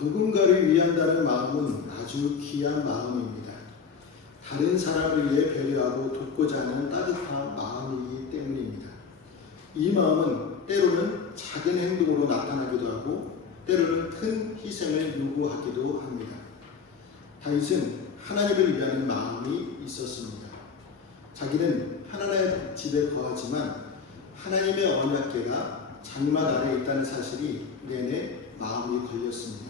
누군가를 위한다는 마음은 아주 귀한 마음입니다. 다른 사람을 위해 배려하고 돕고자 하는 따뜻한 마음이기 때문입니다. 이 마음은 때로는 작은 행동으로 나타나기도 하고 때로는 큰 희생을 요구하기도 합니다. 다윗은 하나님을 위하는 마음이 있었습니다. 자기는 하나님의 집에 거하지만 하나님의 언약궤가 장막 아래에 있다는 사실이 내내 마음이 걸렸습니다.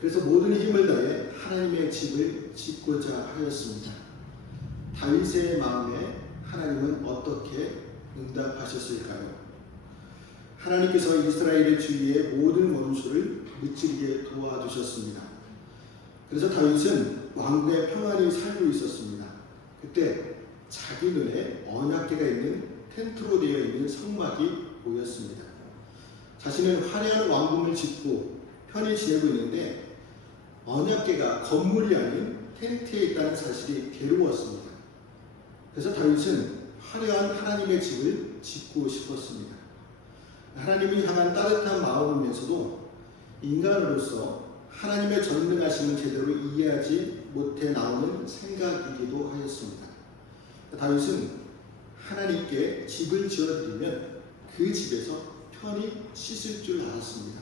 그래서 모든 힘을 다해 하나님의 집을 짓고자 하였습니다. 다윗의 마음에 하나님은 어떻게 응답하셨을까요? 하나님께서 이스라엘의 주위의 모든 원수를 무찌르게 도와주셨습니다. 그래서 다윗은 왕국에 평안히 살고 있었습니다. 그때 자기 눈에 언약궤가 있는 텐트로 되어 있는 성막이 보였습니다. 자신은 화려한 왕궁을 짓고 편히 지내고 있는데 언약궤가 건물이 아닌 텐트에 있다는 사실이 괴로웠습니다. 그래서 다윗은 화려한 하나님의 집을 짓고 싶었습니다. 하나님을 향한 따뜻한 마음이면서도 인간으로서 하나님의 전능하심을 제대로 이해하지 못해 나오는 생각이기도 하였습니다. 다윗은 하나님께 집을 지어드리면 그 집에서 편히 씻을 줄 알았습니다.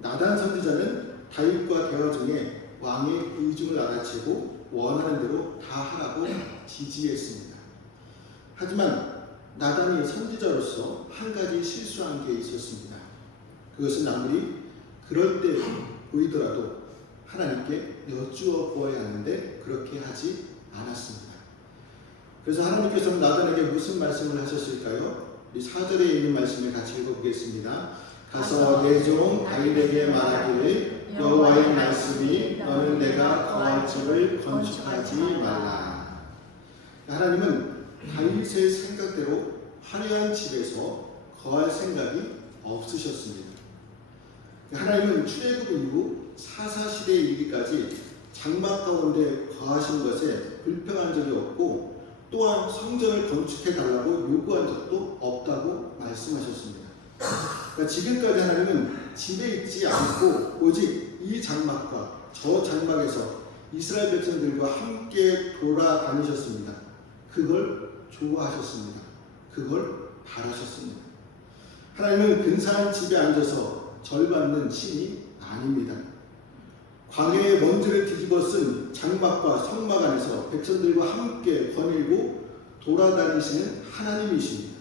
나단 선지자는 다윗과 대화 중에 왕의 의중을 알아채고 원하는 대로 다 하라고 지지했습니다. 하지만 나단이 선지자로서 한 가지 실수한 게 있었습니다. 그것은 아무리 그럴 때 보이더라도 하나님께 여쭈어 보아야 하는데 그렇게 하지 않았습니다. 그래서 하나님께서는 나단에게 무슨 말씀을 하셨을까요? 이 4절에 있는 말씀을 같이 읽어보겠습니다. 가서 내 종 다윗에게 말하기를 여호와의 말씀이 너는 내가 거할 집을 건축하지 말라. 하나님은 다윗의 생각대로 화려한 집에서 거할 생각이 없으셨습니다. 하나님은 출애굽 이후 사사시대에 이르기까지 장막 가운데 거하신 것에 불평한 적이 없고 또한 성전을 건축해 달라고 요구한 적도 없다고 말씀하셨습니다. 그러니까 지금까지 하나님은 집에 있지 않고 오직 이 장막과 저 장막에서 이스라엘 백성들과 함께 돌아다니셨습니다. 그걸 좋아하셨습니다. 그걸 바라셨습니다. 하나님은 근사한 집에 앉아서 절받는 신이 아닙니다. 광야의 먼지를 뒤집어 쓴 장막과 성막 안에서 백성들과 함께 거닐고 돌아다니시는 하나님이십니다.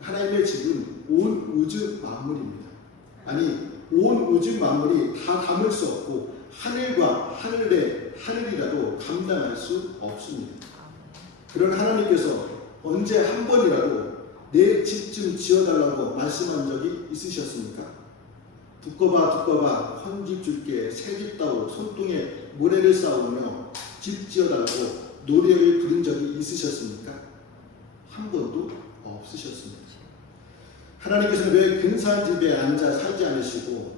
하나님의 집은 온 우주 만물입니다. 아니, 온 우주 만물이 다 담을 수 없고 하늘과 하늘의 하늘이라도 감당할 수 없습니다. 그런 하나님께서 언제 한 번이라도 내 집 좀 지어달라고 말씀한 적이 있으셨습니까? 두꺼봐 헌집 줄게 새집다오 손등에 모래를 쌓으며 집 지어달라고 노래를 부른 적이 있으셨습니까? 한 번도 없으셨습니다. 하나님께서는 왜 근사한 집에 앉아 살지 않으시고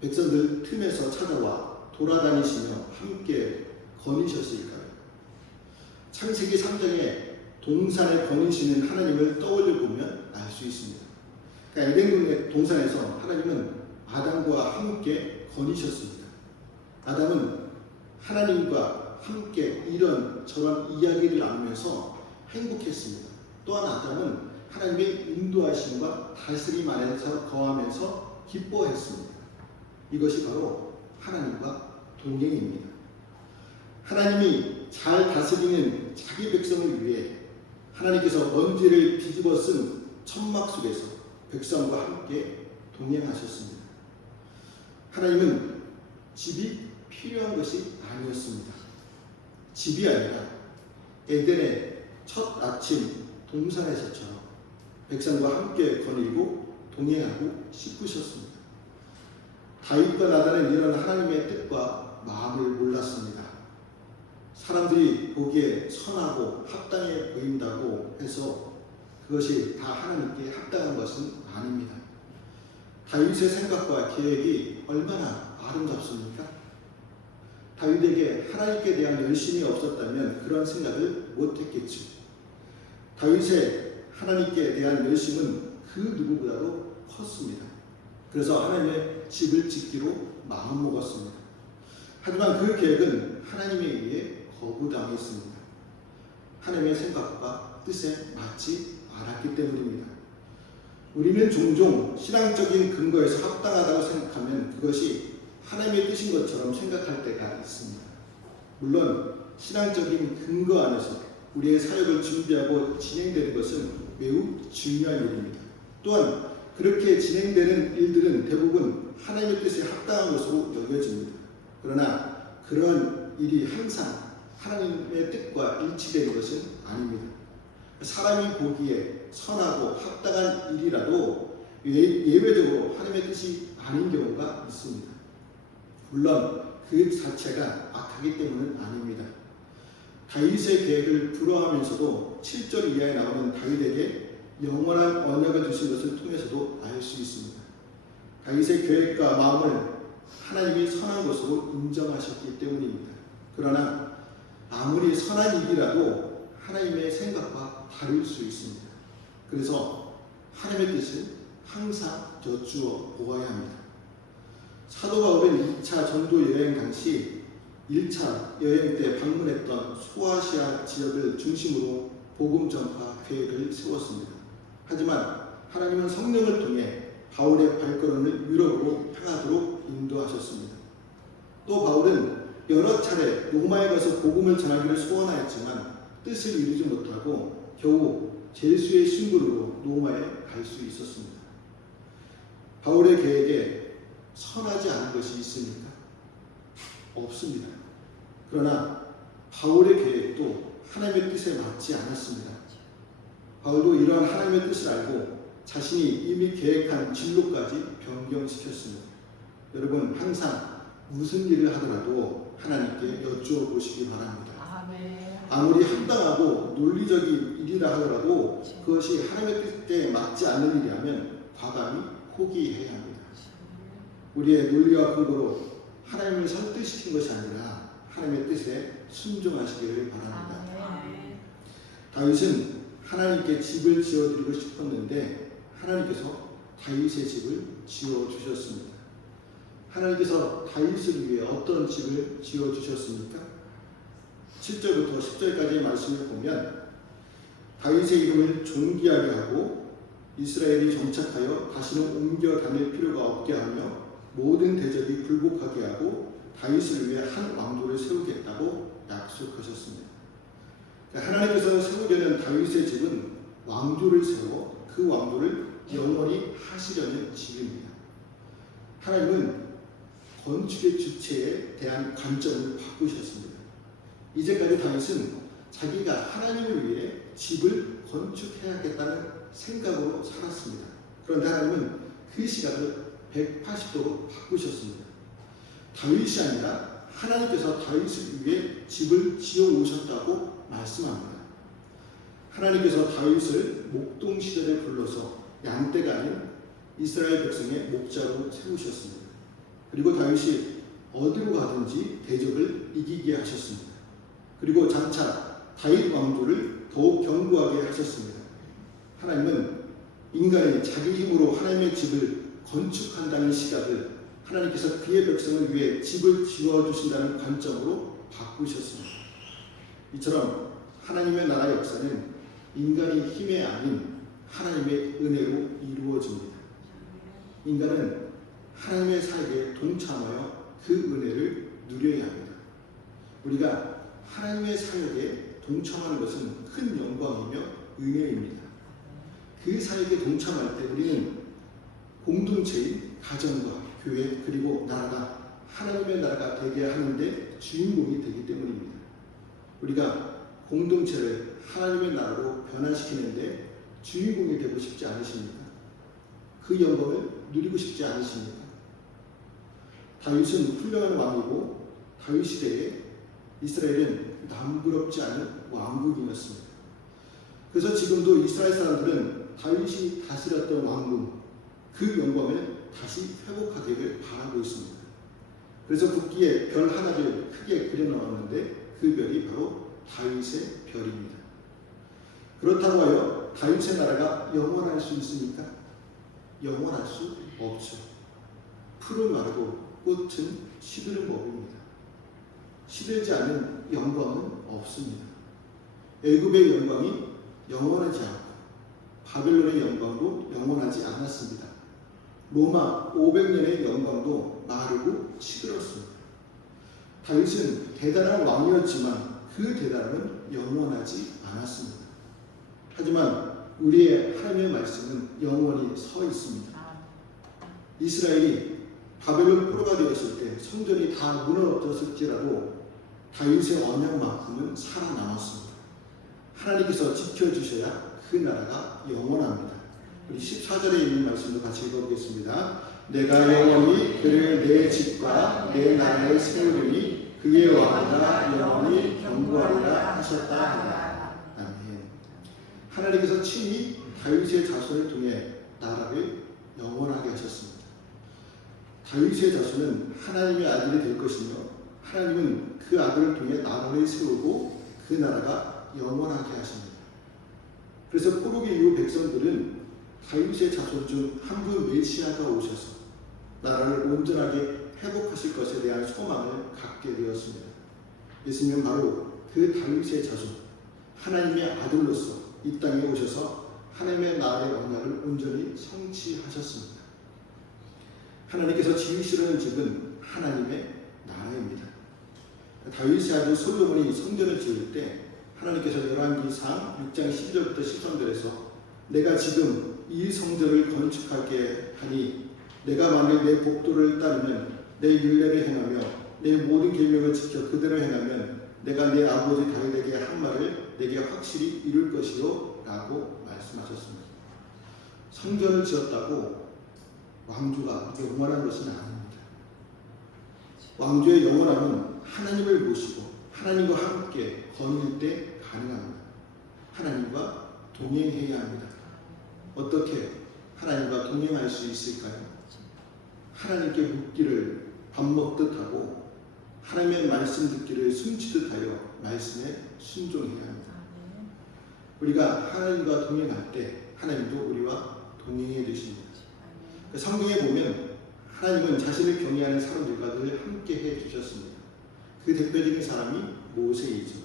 백성들 틈에서 찾아와 돌아다니시며 함께 거니셨을까요? 창세기 3장에 동산에 거니시는 하나님을 떠올려 보면 알 수 있습니다. 그러니까 에덴 동산에서 하나님은 아담과 함께 거니셨습니다. 아담은 하나님과 함께 이런 저런 이야기를 나누면서 행복했습니다. 또한 아담은 하나님의 인도하심과 다스림 안에서 거하면서 기뻐했습니다. 이것이 바로 하나님과 동행입니다. 하나님이 잘 다스리는 자기 백성을 위해 하나님께서 먼지를 뒤집어 쓴 천막 속에서 백성과 함께 동행하셨습니다. 하나님은 집이 필요한 것이 아니었습니다. 집이 아니라 에덴의 첫 아침 동산에서처럼 백성과 함께 거닐고 동행하고 싶으셨습니다. 다윗과 나단은 이런 하나님의 뜻과 마음을 몰랐습니다. 사람들이 보기에 선하고 합당해 보인다고 해서 그것이 다 하나님께 합당한 것은 아닙니다. 다윗의 생각과 계획이 얼마나 아름답습니까? 다윗에게 하나님께 대한 열심이 없었다면 그런 생각을 못했겠죠. 다윗의 하나님께 대한 열심은 그 누구보다도 컸습니다. 그래서 하나님의 집을 짓기로 마음먹었습니다. 하지만 그 계획은 하나님에 의해 거부당했습니다. 하나님의 생각과 뜻에 맞지 않았기 때문입니다. 우리는 종종 신앙적인 근거에서 합당하다고 생각하면 그것이 하나님의 뜻인 것처럼 생각할 때가 있습니다. 물론 신앙적인 근거 안에서 우리의 사역을 준비하고 진행되는 것은 매우 중요한 일입니다. 또한 그렇게 진행되는 일들은 대부분 하나님의 뜻에 합당한 것으로 여겨집니다. 그러나 그런 일이 항상 하나님의 뜻과 일치되는 것은 아닙니다. 사람이 보기에 선하고 합당한 일이라도 예외적으로 하나님의 뜻이 아닌 경우가 있습니다. 물론 그 자체가 악하기 때문은 아닙니다. 다윗의 계획을 불허하면서도 7절 이하에 나오는 다윗에게 영원한 언약을 주신 것을 통해서도 알 수 있습니다. 다윗의 계획과 마음을 하나님이 선한 것으로 인정하셨기 때문입니다. 그러나 아무리 선한 일이라도 하나님의 생각과 다를 수 있습니다. 그래서 하나님의 뜻은 항상 여쭈어 보아야 합니다. 사도 바울은 2차 전도 여행 당시 1차 여행 때 방문했던 소아시아 지역을 중심으로 복음 전파 계획을 세웠습니다. 하지만 하나님은 성령을 통해 바울의 발걸음을 유럽으로 향하도록 인도하셨습니다. 또 바울은 여러 차례 로마에 가서 복음을 전하기를 소원하였지만 뜻을 이루지 못하고 겨우 제수의 신분으로 로마에 갈 수 있었습니다. 바울의 계획에 선하지 않은 것이 있습니까? 없습니다. 그러나 바울의 계획도 하나님의 뜻에 맞지 않았습니다. 바울도 이러한 하나님의 뜻을 알고 자신이 이미 계획한 진로까지 변경시켰습니다. 여러분 항상 무슨 일을 하더라도 하나님께 여쭈어 보시기 바랍니다. 아무리 합당하고 논리적인 일이라 하더라도 그것이 하나님의 뜻에 맞지 않는 일이라면 과감히 포기해야 합니다. 우리의 논리와 근거로 하나님을 설득시킨 것이 아니라 하나님의 뜻에 순종하시기를 바랍니다. 다윗은 하나님께 집을 지어드리고 싶었는데 하나님께서 다윗의 집을 지어주셨습니다. 하나님께서 다윗을 위해 어떤 집을 지어주셨습니까? 7절부터 10절까지의 말씀을 보면 다윗의 이름을 존귀하게 하고 이스라엘이 정착하여 다시는 옮겨 다닐 필요가 없게 하며 모든 대적이 굴복하게 하고 다윗을 위해 한 왕조를 세우겠다고 약속하셨습니다. 하나님께서 세우려는 다윗의 집은 왕조를 세워 그 왕조를 영원히 하시려는 집입니다. 하나님은 건축의 주체에 대한 관점을 바꾸셨습니다. 이제까지 다윗은 자기가 하나님을 위해 집을 건축해야겠다는 생각으로 살았습니다. 그런데 하나님은 그 시각을 180도로 바꾸셨습니다. 다윗이 아니라 하나님께서 다윗을 위해 집을 지어 오셨다고 말씀합니다. 하나님께서 다윗을 목동 시절에 불러서 양떼가 아닌 이스라엘 백성의 목자로 세우셨습니다. 그리고 다윗이 어디로 가든지 대적을 이기게 하셨습니다. 그리고 장차 다윗 왕조를 더욱 견고하게 하셨습니다. 하나님은 인간이 자기 힘으로 하나님의 집을 건축한다는 시각을 하나님께서 그의 백성을 위해 집을 지어주신다는 관점으로 바꾸셨습니다. 이처럼 하나님의 나라 역사는 인간의 힘에 아닌 하나님의 은혜로 이루어집니다. 인간은 하나님의 사역에 동참하여 그 은혜를 누려야 합니다. 우리가 하나님의 사역에 동참하는 것은 큰 영광이며 은혜입니다. 그 사역에 동참할 때 우리는 공동체인 가정과 교회 그리고 나라가 하나님의 나라가 되게 하는데 주인공이 되기 때문입니다. 우리가 공동체를 하나님의 나라로 변화시키는데 주인공이 되고 싶지 않으십니까? 그 영광을 누리고 싶지 않으십니까? 다윗은 훌륭한 왕이고 다윗 시대에 이스라엘은 남부럽지 않은 왕국이었습니다. 그래서 지금도 이스라엘 사람들은 다윗이 다스렸던 왕국 그 영광을 다시 회복하기를 바라고 있습니다. 그래서 국기에 별 하나를 크게 그려놓았는데 그 별이 바로 다윗의 별입니다. 그렇다고 하여 다윗의 나라가 영원할 수 있습니까? 영원할 수 없죠. 풀은 마르고 꽃은 시드는 법입니다. 시들지 않은 영광은 없습니다. 애굽의 영광이 영원하지 않고 바벨론의 영광도 영원하지 않았습니다. 로마 500년의 영광도 마르고 시들었습니다. 다윗은 대단한 왕이었지만 그 대단함은 영원하지 않았습니다. 하지만 우리의 하나님의 말씀은 영원히 서 있습니다. 이스라엘이 바벨론 포로가 되었을 때 성전이 다 무너졌을지라도 다윗의 언약만큼은 살아남았습니다. 하나님께서 지켜주셔야 그 나라가 영원합니다. 우리 14절에 있는 말씀도 같이 읽어보겠습니다. 내가 영원히 그를 내 집과 내 나라에 세우리니 그의 왕이라 영원히 경고하리라 하셨다 하라. 아멘. 하나님께서 친히 다윗의 자손을 통해 나라를 영원하게 하셨습니다. 다윗의 자손은 하나님의 아들이 될 것이며 하나님은 그 아들을 통해 나라를 세우고 그 나라가 영원하게 하십니다. 그래서 포로기 이후 백성들은 다윗의 자손 중 한 분 메시아가 오셔서 나라를 온전하게 회복하실 것에 대한 소망을 갖게 되었습니다. 예수님은 바로 그 다윗의 자손, 하나님의 아들로서 이 땅에 오셔서 하나님의 나라의 언약을 온전히 성취하셨습니다. 하나님께서 지으시려는 집은 하나님의 나라입니다. 다윗의 아들 솔로몬이 성전을 지을 때 하나님께서 열왕기상 6장 12절부터 13절에서 내가 지금 이 성전을 건축하게 하니 내가 만일 내 복도를 따르면 내 율례를 행하며 내 모든 계명을 지켜 그대로 행하면 내가 내 아버지 다윗에게 한 말을 내게 확실히 이룰 것이요 라고 말씀하셨습니다. 성전을 지었다고 왕조가 영원한 것은 아닙니다. 왕조의 영원함은 하나님을 모시고 하나님과 함께 거닐 때 가능합니다. 하나님과 동행해야 합니다. 어떻게 하나님과 동행할 수 있을까요? 하나님께 묻기를 밥 먹듯 하고 하나님의 말씀 듣기를 숨치듯 하여 말씀에 순종해야 합니다. 우리가 하나님과 동행할 때 하나님도 우리와 동행해 주십니다. 성경에 보면 하나님은 자신을 경외하는 사람들과 늘 함께 해 주셨습니다. 그 대표적인 사람이 모세이죠.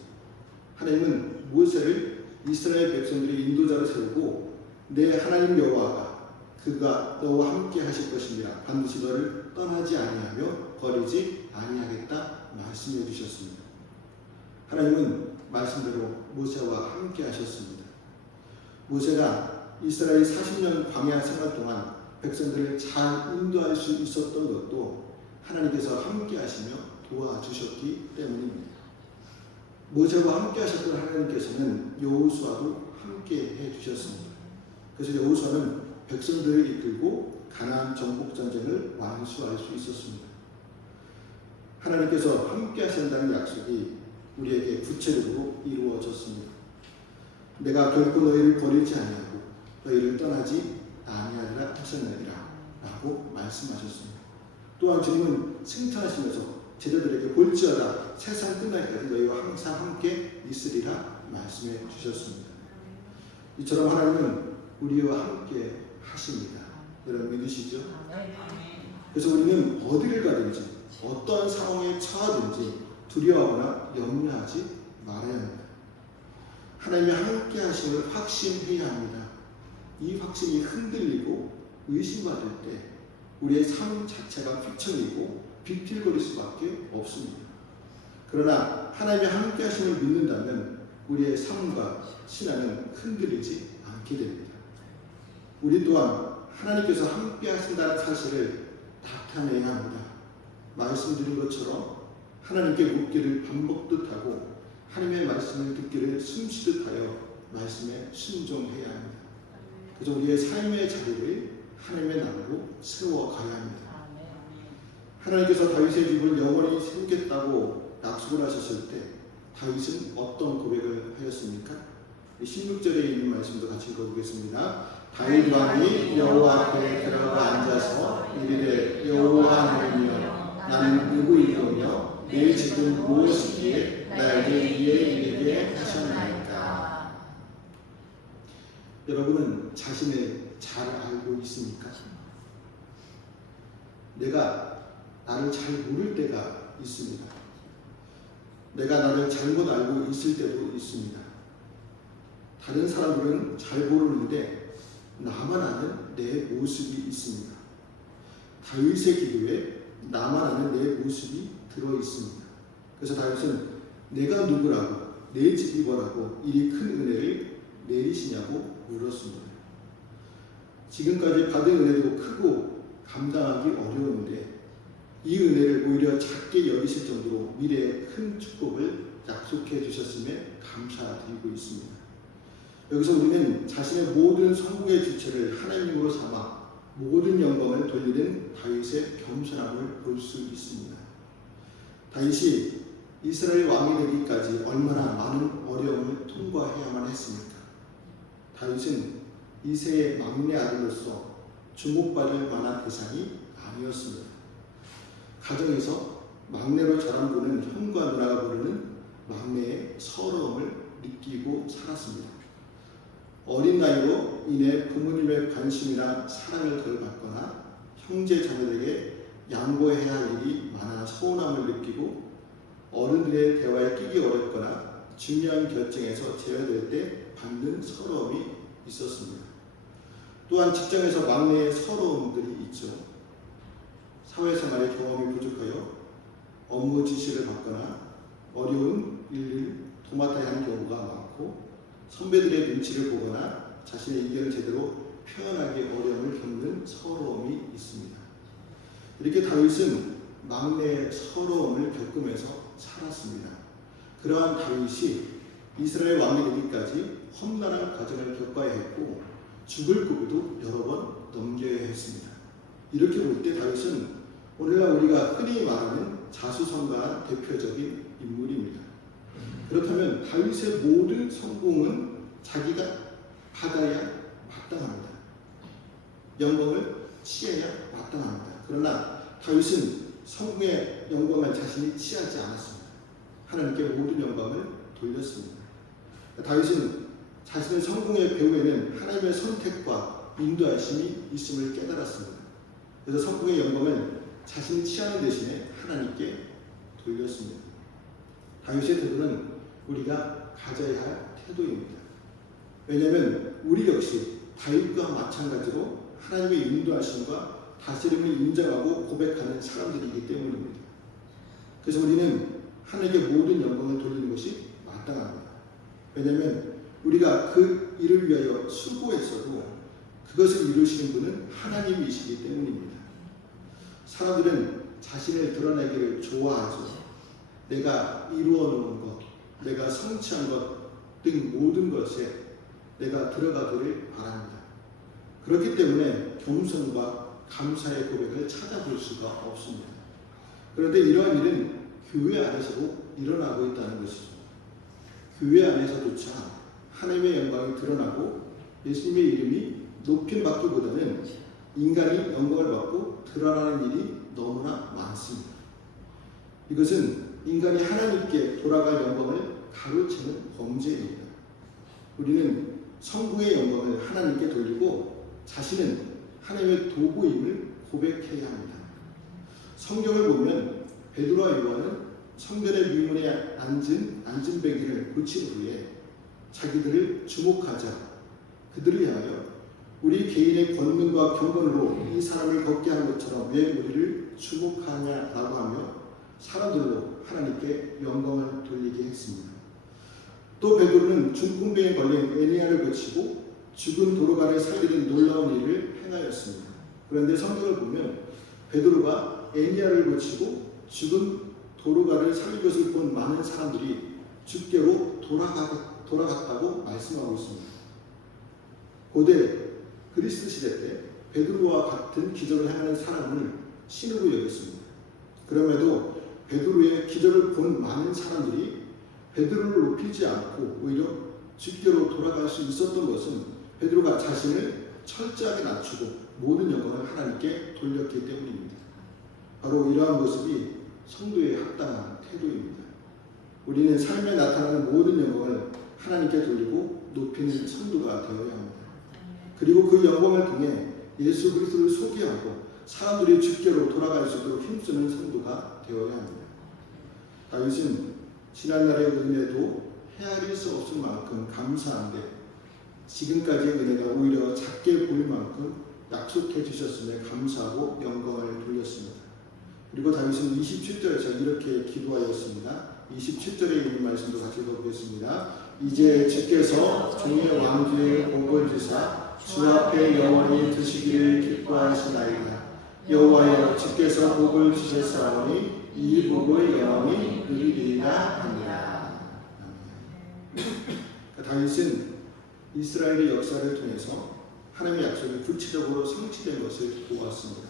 하나님은 모세를 이스라엘 백성들의 인도자로 세우고 내 하나님 여호와가 그가 너와 함께 하실 것이며 반드시 너를 떠나지 아니하며 버리지 아니하겠다 말씀해 주셨습니다. 하나님은 말씀대로 모세와 함께 하셨습니다. 모세가 이스라엘 40년 광야 생활 동안 백성들을 잘 인도할 수 있었던 것도 하나님께서 함께 하시며 도와주셨기 때문입니다. 모세와 함께 하셨던 하나님께서는 여호수아도 함께 해주셨습니다. 그래서 여호수아는 백성들을 이끌고 가나안 정복 전쟁을 완수할 수 있었습니다. 하나님께서 함께 하신다는 약속이 우리에게 구체적으로 이루어졌습니다. 내가 결코 너희를 버리지 아니하고 너희를 떠나지 아니하리라 하셨느니라 라고 말씀하셨습니다. 또한 주님은 칭찬하시면서 제자들에게 볼지어다 세상 끝날까지 너희와 항상 함께 있으리라 말씀해 주셨습니다. 이처럼 하나님은 우리와 함께 하십니다. 여러분 믿으시죠? 그래서 우리는 어디를 가든지 어떤 상황에 처하든지 두려워하거나 염려하지 말아야 합니다. 하나님이 함께 하심을 확신해야 합니다. 이 확신이 흔들리고 의심받을 때 우리의 삶 자체가 휘청이고 비틀거릴 수밖에 없습니다. 그러나 하나님이 함께 하심을 믿는다면 우리의 삶과 신앙은 흔들리지 않게 됩니다. 우리 또한 하나님께서 함께 하신다는 사실을 나타내야 합니다. 말씀드린 것처럼 하나님께 묻기를 반복듯 하고 하나님의 말씀을 듣기를 숨쉬듯 하여 말씀에 순종해야 합니다. 그래서 우리의 삶의 자리를 하나님의 나라로 세워가야 합니다. 하나님께서 다윗의 집을 영원히 세우겠다고 약속을 하셨을 때 다윗은 어떤 고백을 하였습니까? 16절에 있는 말씀도 같이 읽어보겠습니다. 다윗 왕이 여호와 앞에 들어가 앉아서 이르되 여호와 하나님이여 나는 누구이오며 내 집은 무엇이기에 나에게 이에 이르게 하셨나이까. 여러분은 자신을 잘 알고 있습니까? 내가 나를 잘 모를 때가 있습니다. 내가 나를 잘못 알고 있을 때도 있습니다. 다른 사람들은 잘 모르는데 나만 아는 내 모습이 있습니다. 다윗의 기도에 나만 아는 내 모습이 들어 있습니다. 그래서 다윗은 내가 누구라고, 내 집이 뭐라고 이리 큰 은혜를 내리시냐고 물었습니다. 지금까지 받은 은혜도 크고 감당하기 어려운데 이 은혜를 오히려 작게 여기실 정도로 미래의 큰 축복을 약속해 주셨음에 감사드리고 있습니다. 여기서 우리는 자신의 모든 성공의 주체를 하나님으로 삼아 모든 영광을 돌리는 다윗의 겸손함을 볼 수 있습니다. 다윗이 이스라엘 왕이 되기까지 얼마나 많은 어려움을 통과해야만 했습니까? 다윗은 이새의 막내 아들로서 주목받을 만한 대상이 아니었습니다. 가정에서 막내로 자란 분은 형과 누나가 부르는 막내의 서러움을 느끼고 살았습니다. 어린 나이로 인해 부모님의 관심이나 사랑을 덜 받거나 형제 자매에게 양보해야 할 일이 많아 서운함을 느끼고 어른들의 대화에 끼기 어렵거나 중요한 결정에서 제외될 때 받는 서러움이 있었습니다. 또한 직장에서 막내의 서러움들이 있죠. 사회생활의 경험이 부족하여 업무 지시를 받거나 어려운 일을 도맡아야 하는 경우가 많고 선배들의 눈치를 보거나 자신의 의견을 제대로 표현하기 어려움을 겪는 서러움이 있습니다. 이렇게 다윗은 막내의 서러움을 겪으면서 살았습니다. 그러한 다윗이 이스라엘 왕이 되기까지 험난한 과정을 겪어야 했고 죽을 고비도 여러 번 넘겨야 했습니다. 이렇게 볼 때 다윗은 오늘날 우리가 흔히 말하는 자수성가한 대표적인 인물입니다. 그렇다면 다윗의 모든 성공은 자기가 받아야 마땅합니다. 영광을 취해야 마땅합니다. 그러나 다윗은 성공의 영광을 자신이 취하지 않았습니다. 하나님께 모든 영광을 돌렸습니다. 다윗은 자신의 성공의 배후에는 하나님의 선택과 인도하심이 있음을 깨달았습니다. 그래서 성공의 영광을 자신이 취하는 대신에 하나님께 돌렸습니다. 다윗의 태도는 우리가 가져야 할 태도입니다. 왜냐하면 우리 역시 다윗과 마찬가지로 하나님의 인도하심과 다스림을 인정하고 고백하는 사람들이기 때문입니다. 그래서 우리는 하나님께 모든 영광을 돌리는 것이 마땅합니다. 왜냐하면 우리가 그 일을 위하여 수고했어도 그것을 이루시는 분은 하나님이시기 때문입니다. 사람들은 자신을 드러내기를 좋아하죠. 내가 이루어 놓은 것, 내가 성취한 것 등 모든 것에 내가 들어가기를 바랍니다. 그렇기 때문에 겸손과 감사의 고백을 찾아볼 수가 없습니다. 그런데 이러한 일은 교회 안에서도 일어나고 있다는 것이죠. 교회 안에서조차 하나님의 영광이 드러나고 예수님의 이름이 높임받기보다는 인간이 영광을 받고 드러나는 일이 너무나 많습니다. 이것은 인간이 하나님께 돌아갈 영광을 가로채는 범죄입니다. 우리는 성공의 영광을 하나님께 돌리고 자신은 하나님의 도구임을 고백해야 합니다. 성경을 보면 베드로와 요한은 성전의 미문에 앉은 백인을 고친 후에 자기들을 주목하자 그들을 향하여 우리 개인의 권능과 경건으로 이 사람을 걷게 하는 것처럼 왜 우리를 주목하냐라고 하며 사람들로 하나님께 영광을 돌리게 했습니다. 또 베드로는 중풍병에 걸린 에니야를 고치고 죽은 도로가를 살리는 놀라운 일을 행하였습니다. 그런데 성경을 보면 베드로가 에니야를 고치고 죽은 도로가를 살린 것을 본 많은 사람들이 주께로 돌아갔다고 말씀하고 있습니다. 고대 그리스 시대 때 베드로와 같은 기적을 행하는 사람을 신으로 여겼습니다. 그럼에도 베드로의 기적을 본 많은 사람들이 베드로를 높이지 않고 오히려 주께로 돌아갈 수 있었던 것은 베드로가 자신을 철저하게 낮추고 모든 영광을 하나님께 돌렸기 때문입니다. 바로 이러한 모습이 성도의 합당한 태도입니다. 우리는 삶에 나타나는 모든 영광을 하나님께 돌리고 높이는 성도가 되어야 합니다. 그리고 그 영광을 통해 예수 그리스도를 소개하고 사람들이 주께로 돌아갈 수 있도록 힘쓰는 성도가 되어야 합니다. 다윗은 지난날의 은혜도 헤아릴 수 없을 만큼 감사한데 지금까지의 은혜가 오히려 작게 보일 만큼 약속해 주셨음에 감사하고 영광을 돌렸습니다. 그리고 다윗은 27절에서 이렇게 기도하였습니다. 27절에 있는 말씀도 같이 읽어보겠습니다. 이제 주께서 종의 왕주의 복을 주사 주 앞에 영원히 두시기를 기뻐하시나이다. 여호와여 주께서 복을 주셨사오니 이 복을 영원히 누리리이다 하니라. 다윗은 이스라엘의 역사를 통해서 하나님의 약속이 구체적으로 성취된 것을 보았습니다.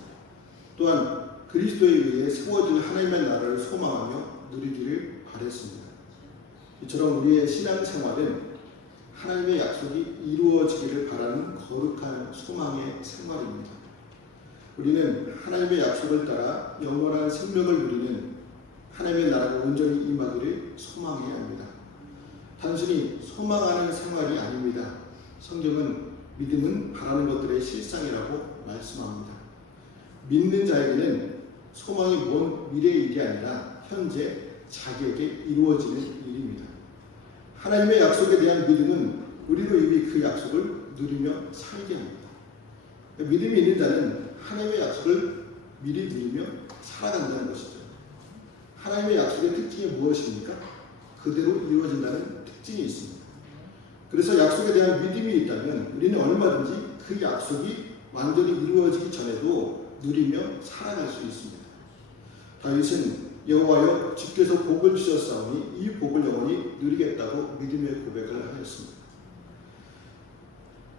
또한 그리스도에 의해 세워질 하나님의 나라를 소망하며 누리기를 바랬습니다. 이처럼 우리의 신앙생활은 하나님의 약속이 이루어지기를 바라는 거룩한 소망의 생활입니다. 우리는 하나님의 약속을 따라 영원한 생명을 누리는 하나님의 나라가 온전히 임하기를 소망해야 합니다. 단순히 소망하는 생활이 아닙니다. 성경은 믿음은 바라는 것들의 실상이라고 말씀합니다. 믿는 자에게는 소망이 먼 미래의 일이 아니라 현재 자기에게 이루어지는 일입니다. 하나님의 약속에 대한 믿음은 우리로 이미 그 약속을 누리며 살게 합니다. 믿음이 있는 자는 하나님의 약속을 미리 누리며 살아간다는 것이죠. 하나님의 약속의 특징이 무엇입니까? 그대로 이루어진다는 특징이 있습니다. 그래서 약속에 대한 믿음이 있다면 우리는 얼마든지 그 약속이 완전히 이루어지기 전에도 누리며 살아갈 수 있습니다. 다윗은 여호와여 주께서 복을 주셨사오니 이 복을 영원히 누리겠다고 믿음의 고백을 하였습니다.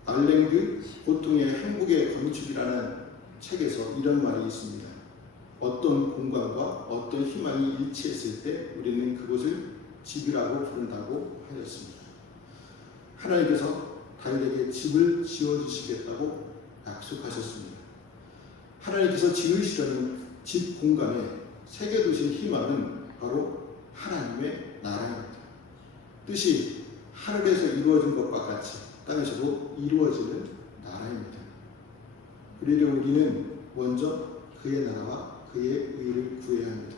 알랭드 보통의 행복의 건축이라는 책에서 이런 말이 있습니다. 어떤 공간과 어떤 희망이 일치했을 때 우리는 그것을 집이라고 부른다고 하였습니다. 하나님께서 다윗에게 집을 지어주시겠다고 약속하셨습니다. 하나님께서 지으시려는 집 공간에 새겨 두신 희망은 바로 하나님의 나라입니다. 뜻이 하늘에서 이루어진 것과 같이 땅에서도 이루어지는 나라입니다. 그리려 우리는 먼저 그의 나라와 그의 의를 구해야 합니다.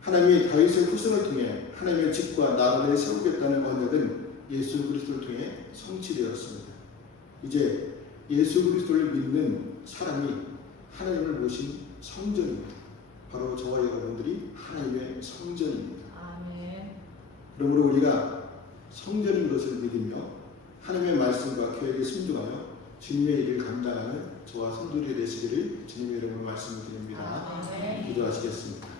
하나님이 다윗의 후손을 통해 하나님의 집과 나라를 세우겠다는 언약은 예수 그리스도를 통해 성취되었습니다. 이제 예수 그리스도를 믿는 사람이 하나님을 모신 성전입니다. 바로 저와 여러분들이 하나님의 성전입니다. 아멘. 그러므로 우리가 성전인 것을 믿으며 하나님의 말씀과 계획에 순종하여 주님의 일을 감당하는 저와 성도들이 되시기를 주님의 이름으로 말씀드립니다. 아멘. 기도하시겠습니다.